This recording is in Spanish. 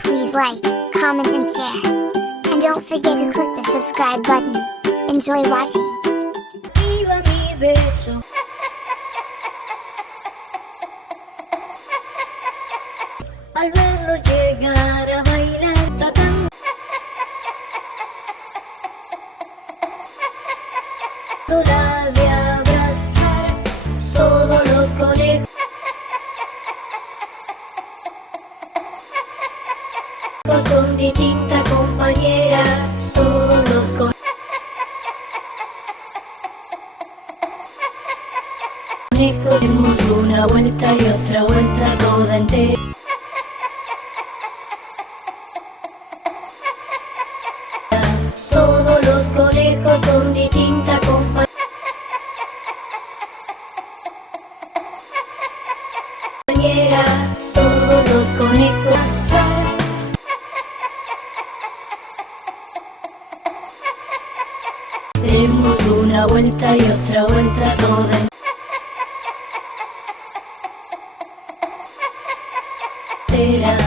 Please like, comment and share. And don't forget to click the subscribe button. Enjoy watching. Iba mi beso. Al verlo llegar a bailar, tratando la de abrazar todos los conejos con distinta compañera, todos los conejos dimos una vuelta y otra vuelta toda entera. Todos los conejos con distinta compañera, todos los conejos demos una vuelta y otra vuelta toda entera.